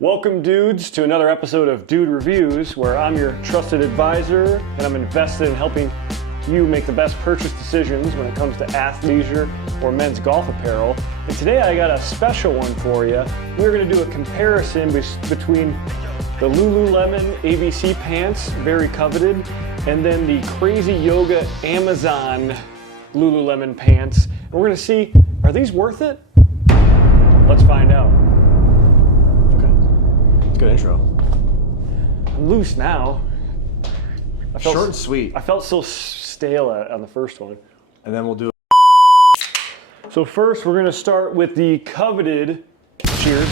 Welcome, dudes, to another episode of Dude Reviews, where I'm your trusted advisor and I'm invested in helping you make the best purchase decisions when it comes to athleisure or men's golf apparel. And today I got a special one for you. We're going to do a comparison between the Lululemon ABC Pants, very coveted, and then the Crazy Yoga Amazon Lululemon Pants. And we're going to see, are these worth it? Let's find out. Good intro. I'm loose now. Short and sweet. I felt so stale on the first one. And then we'll do. So first, we're gonna start with the coveted, cheers,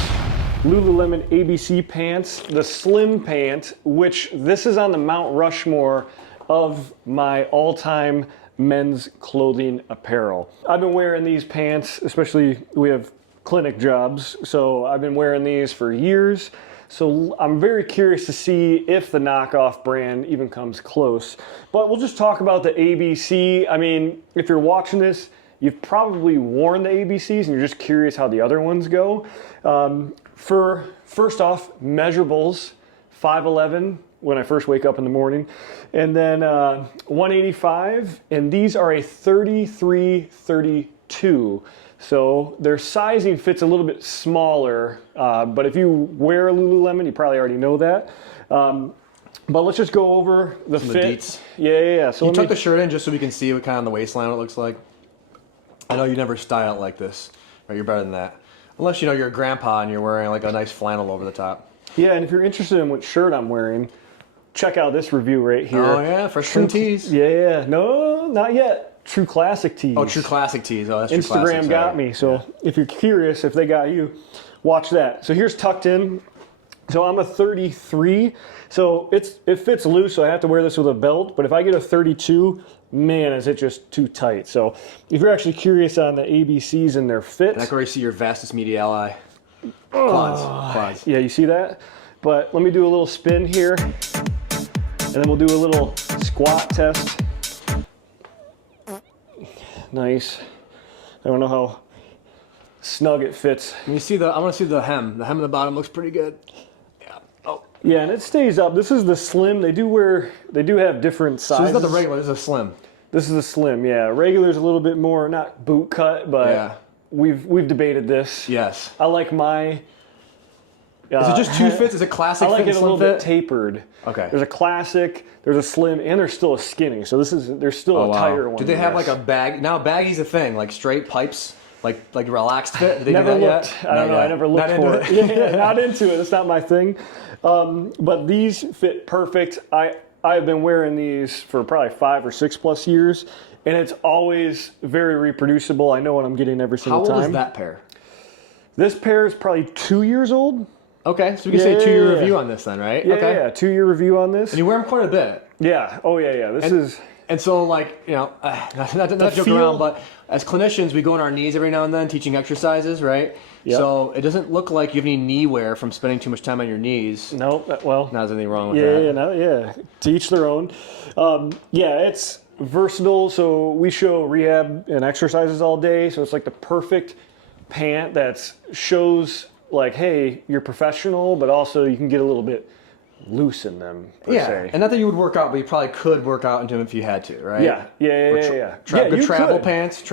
Lululemon ABC Pants, the slim pant, which this is on the Mount Rushmore of my all-time men's clothing apparel. I've been wearing these pants, especially we have clinic jobs, so I've been wearing these for years. So I'm very curious to see if the knockoff brand even comes close. But we'll just talk about the ABC. I mean, if you're watching this, you've probably worn the ABCs and you're just curious how the other ones go. For first off, measurables, 5'11" when I first wake up in the morning, and then 185, and these are a 33-32. So their sizing fits a little bit smaller, but if you wear a Lululemon, you probably already know that. But let's just go over the fit. Yeah. So you tuck the shirt in just so we can see what kind of the waistline it looks like. I know you never style it like this, right? You're better than that. Unless you know you're a grandpa and you're wearing like a nice flannel over the top. Yeah, and if you're interested in what shirt I'm wearing, check out this review right here. Oh yeah, fresh from tees. Yeah, no, not yet. True Classic Tees. Oh, True Classic Tees. Oh, that's True Instagram Classics, got right. me. So if you're curious if they got you, watch that. So here's tucked in. So I'm a 33. So it fits loose, so I have to wear this with a belt. But if I get a 32, man, is it just too tight. So if you're actually curious on the ABCs and their fit. And I can already see your vastus mediali. Quads. Yeah, you see that? But let me do a little spin here. And then we'll do a little squat test. Nice. I don't know how snug it fits. Let me see I want to see the hem. The hem of the bottom looks pretty good. Yeah. Oh. Yeah, and it stays up. This is the slim. They do have different sizes. So this is not the regular. This is a slim. This is the slim. Yeah, regular's a little bit more not boot cut, but yeah. We've debated this. Yes. I like my. Is it just two fits? Is it classic? I like fit it a little bit tapered. Okay. There's a classic, there's a slim, and there's still a skinny. So there's still a tighter one. Do they have like a bag? Now baggy's a thing, like straight pipes, like relaxed fit. Do they never do that looked. Yet? I don't know. I never looked for it. Yeah, not into it. It's not my thing. But these fit perfect. I've been wearing these for probably 5 or 6 plus years, and it's always very reproducible. I know what I'm getting every single time. How old is that pair? This pair is probably 2 years old. Okay, so we can say 2-year review on this then, right? Yeah, okay. Yeah, 2-year review on this. And you wear them quite a bit. Yeah. Oh yeah. And so like, you know, not to joke around, but as clinicians, we go on our knees every now and then teaching exercises, right? Yep. So it doesn't look like you have any knee wear from spending too much time on your knees. No, well. Not anything wrong with that. Yeah. To each their own. Yeah, it's versatile. So we show rehab and exercises all day. So it's like the perfect pant that shows like, hey, you're professional, but also you can get a little bit loose in them, per se. And not that you would work out, but you probably could work out into them if you had to, right? Yeah. Good travel pants,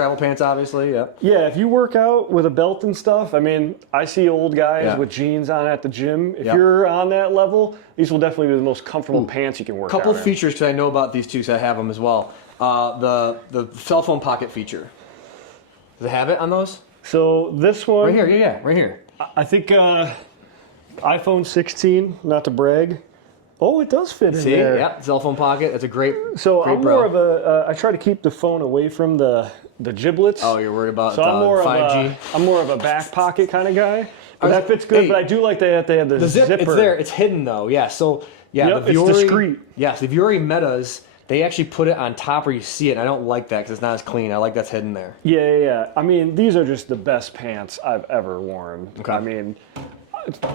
obviously, yeah. Yeah, if you work out with a belt and stuff, I mean, I see old guys with jeans on at the gym. If you're on that level, these will definitely be the most comfortable pants you can work out in. Couple features, because I know about these two, because I have them as well. The cell phone pocket feature. Does it have it on those? So this one... Right here, right here. I think iPhone 16, not to brag. Oh, it does fit in there. Yeah, cell phone pocket. That's a great. So great I'm more of a. I try to keep the phone away from the giblets. Oh, you're worried about so I'm more 5G. I'm more of a back pocket kind of guy. But that fits good. But I do like that they have the zipper. It's there. It's hidden though. Yeah. So yeah, it's discreet. Yes, the Vuori Metas. They actually put it on top where you see it, and I don't like that because it's not as clean. I like that's hidden there. Yeah. I mean, these are just the best pants I've ever worn. Okay. I mean,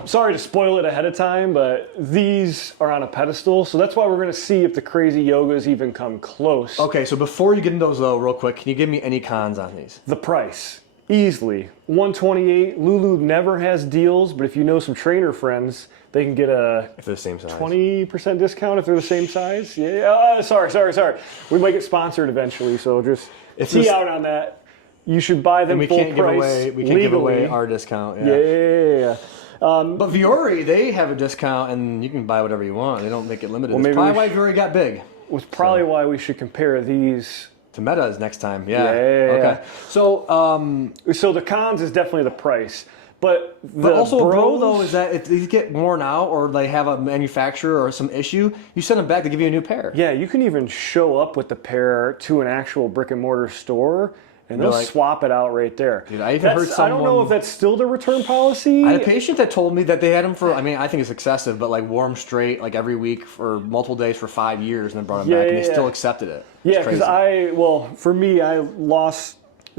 sorry to spoil it ahead of time, but these are on a pedestal, so that's why we're going to see if the Crazy Yogas even come close. Okay, so before you get into those, though, real quick, can you give me any cons on these? The price. easily. $128. Lulu never has deals, but if you know some trainer friends, they can get a if they're the same size. 20% discount if they're the same size. Yeah. Sorry. We might get sponsored eventually, so just see out on that. You should buy them full price. We can't give away our discount. Yeah. But Viore, they have a discount, and you can buy whatever you want. They don't make it limited. That's probably why Viore got big. Was probably why we should compare these to Meta's next time. Yeah. Okay. So, so the cons is definitely the price, but also a bro though is that if these get worn out or they have a manufacturer or some issue, you send them back to give you a new pair. Yeah, you can even show up with the pair to an actual brick and mortar store. And they'll swap it out right there. Dude, I even heard someone... I don't know if that's still the return policy. I had a patient that told me that they had them for, I mean, I think it's excessive, but like wore them straight like every week for multiple days for 5 years and then brought them back and they still accepted it. Yeah, because for me, I lost,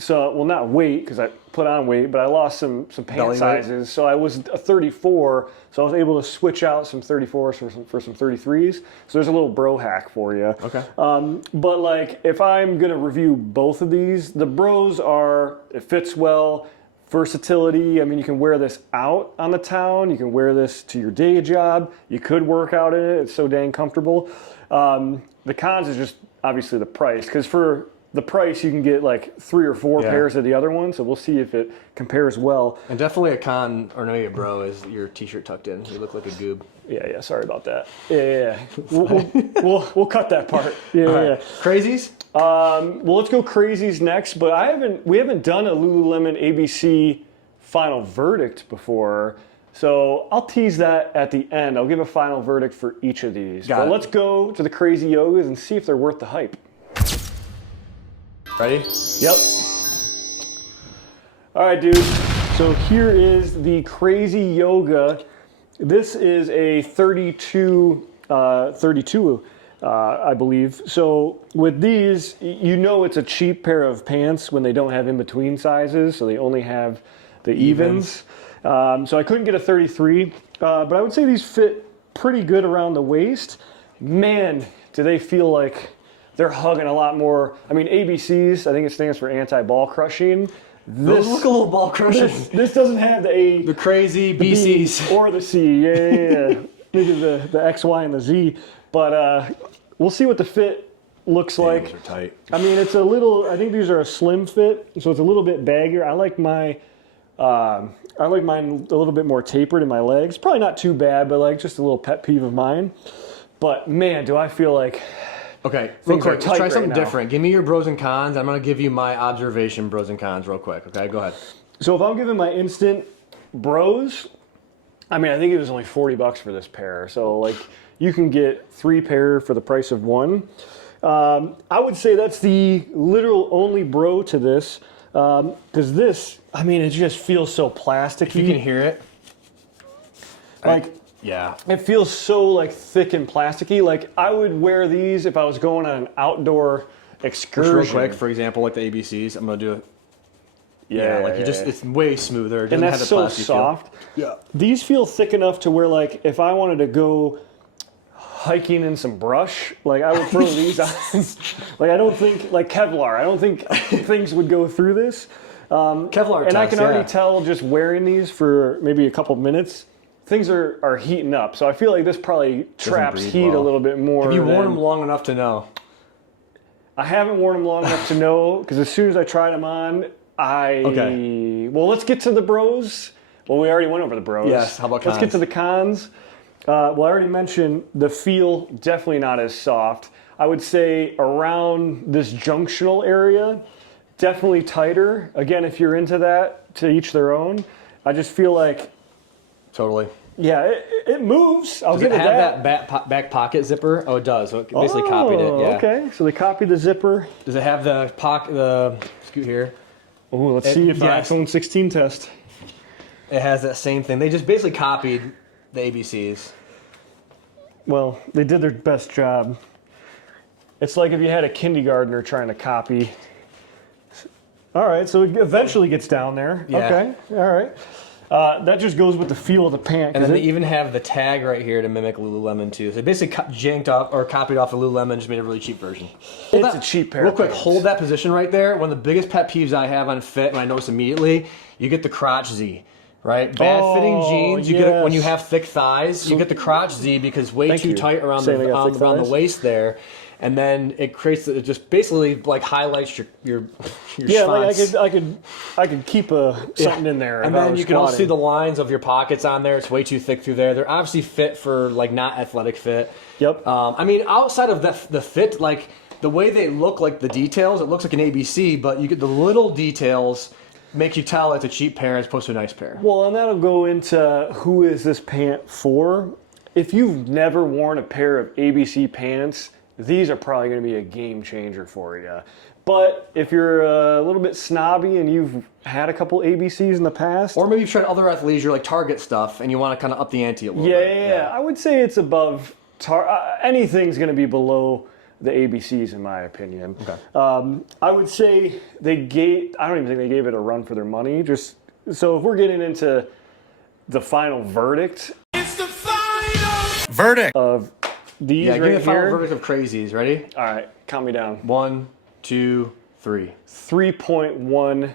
not weight because I put on weight, but I lost some pant sizes. So I was a 34, so I was able to switch out some 34s for some 33s. So there's a little bro hack for you. Okay. But like, if I'm going to review both of these, the bros it fits well, versatility. I mean, you can wear this out on the town. You can wear this to your day job. You could work out in it. It's so dang comfortable. The cons is just obviously the price, because for the price, you can get like 3 or 4 pairs of the other one, so we'll see if it compares well. And definitely a con, or maybe a bro, is your t-shirt tucked in. You look like a goob. Yeah, sorry about that. Yeah. We'll cut that part. Yeah. Crazies? Well, let's go crazies next, but we haven't done a Lululemon ABC final verdict before, so I'll tease that at the end. I'll give a final verdict for each of these. But let's go to the crazy yogas and see if they're worth the hype. Ready? Yep. All right, dude. So here is the Crazy Yoga. This is a 32, I believe. So with these, you know it's a cheap pair of pants when they don't have in-between sizes, so they only have the evens. So I couldn't get a 33, but I would say these fit pretty good around the waist. Man, do they feel like they're hugging a lot more. I mean, ABCs, I think it stands for anti-ball crushing. Those look a little ball crushing. This doesn't have the A. The crazy BCs. Or the C, yeah. Maybe the X, Y, and the Z. But we'll see what the fit looks like. These are tight. I mean, it's a little, I think these are a slim fit, so it's a little bit baggier. I like mine a little bit more tapered in my legs. Probably not too bad, but like just a little pet peeve of mine. But man, do I feel like... Okay, real quick, let's try something different. Give me your pros and cons. I'm going to give you my observation pros and cons real quick. Okay, go ahead. So if I'm giving my instant bros, I mean, I think it was only $40 for this pair. So like, you can get 3 pair for the price of 1. I would say that's the literal only bro to this, because this, I mean, it just feels so plasticky. If you can hear it. Like... Yeah. It feels so like thick and plasticky. Like I would wear these if I was going on an outdoor excursion. Real quick, for example, like the ABCs, I'm gonna do it. Yeah, like it's way smoother. It and that's so soft. Yeah. These feel thick enough to where like if I wanted to go hiking in some brush, like I would throw these on. Like I don't think like Kevlar. I don't think things would go through this. Kevlar. And I can already tell just wearing these for maybe a couple minutes. Things are heating up, so I feel like this probably traps heat a little bit more. Have you worn them long enough to know? I haven't worn them long enough to know, because as soon as I tried them on, Well, let's get to the bros. Well, we already went over the bros. Yes, how about cons? Let's get to the cons. Well, I already mentioned the feel, definitely not as soft. I would say around this junctional area, definitely tighter. Again, if you're into that, to each their own. I just feel like... Totally. Yeah, it moves. I'll give it that. Does it have that back pocket zipper? Oh, it does. So it basically copied it. Yeah. Okay. So they copied the zipper. Does it have the scoot here? Oh, let's see if the iPhone 16 test. It has that same thing. They just basically copied the ABCs. Well, they did their best job. It's like if you had a kindergartner trying to copy. All right, so it eventually gets down there. Yeah. Okay. All right. That just goes with the feel of the pant. And then they even have the tag right here to mimic Lululemon too. So they basically janked off or copied off of Lululemon, just made a really cheap version. It's a cheap pair. Real quick, pants. hold that position right there. One of the biggest pet peeves I have on fit, and I notice immediately, you get the crotch Z. Right, bad fitting jeans. You get it when you have thick thighs. You get the crotch Z because way too tight around the waist there, and then it creates it just basically like highlights your yeah, schwanz. like I could keep something in there. And then you can also see the lines of your pockets on there. It's way too thick through there. They're obviously fit for like not athletic fit. Yep. I mean, outside of the fit, like the way they look, like the details, it looks like an ABC, but you get the little details. Make you tell it's a cheap pair as opposed to a nice pair. Well, and that'll go into who is this pant for. If you've never worn a pair of ABC pants, these are probably going to be a game changer for you. But if you're a little bit snobby and you've had a couple ABCs in the past, or maybe you've tried other athleisure like Target stuff and you want to kind of up the ante a little bit. Yeah, I would say it's above. Anything's going to be below the ABCs, in my opinion. Okay. I would say I don't even think they gave it a run for their money. Just so if we're getting into the final verdict, It's the final verdict of these yeah, right give me the final here. verdict of crazies. Ready? All right, count me down. 1, 2, 3. 3.1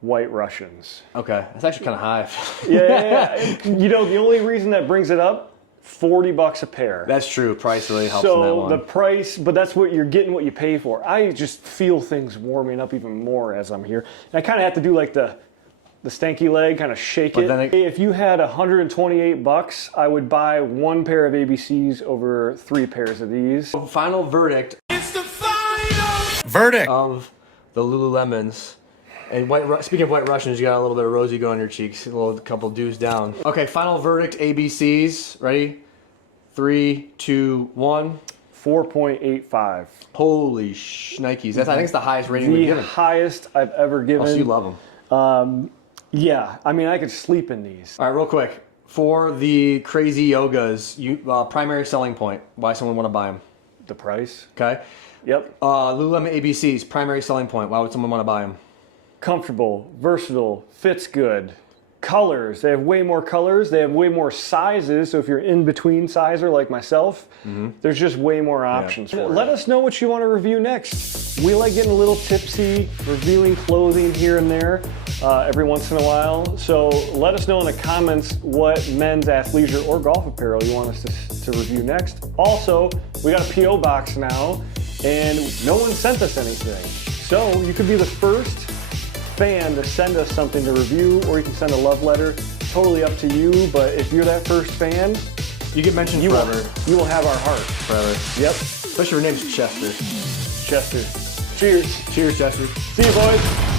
White Russians. Okay, that's actually kind of high. Yeah. You know, the only reason that brings it up, $40 a pair. That's true. Price really helps in that So one. the price, but that's what you're getting, what you pay for. I just feel things warming up even more as I'm here. And I kind of have to do like the stanky leg, kind of shake But it. then If you had $128, I would buy one pair of ABCs over 3 pairs of these. Final verdict It's the final verdict of the Lululemons. And speaking of White Russians, you got a little bit of rosy going on your cheeks, a little couple dews down. Okay, final verdict, ABCs. Ready? 3, 2, 1. 4.85. Holy shnikes. That's, I think it's the highest rating we've The given. highest I've ever given. Oh, so you love them. Yeah, I mean, I could sleep in these. All right, real quick. For the crazy yogas, primary selling point, why someone want to buy them. The price? Okay? Yep. Lululemon ABCs, primary selling point, why would someone want to buy them? Comfortable, versatile, fits good. Colors, they have way more colors, they have way more sizes, so if you're in between sizer like myself, there's just way more options for it. Let us know what you want to review next. We like getting a little tipsy, reviewing clothing here and there every once in a while, so let us know in the comments what men's athleisure or golf apparel you want us to review next. Also, we got a P.O. box now, and no one sent us anything, so you could be the first fan to send us something to review, or you can send a love letter. Totally up to you, but if you're that first fan, You get mentioned forever. you will have our heart. Forever. Yep. Especially if your name's Chester. Chester. Cheers. Cheers, Chester. See you, boys.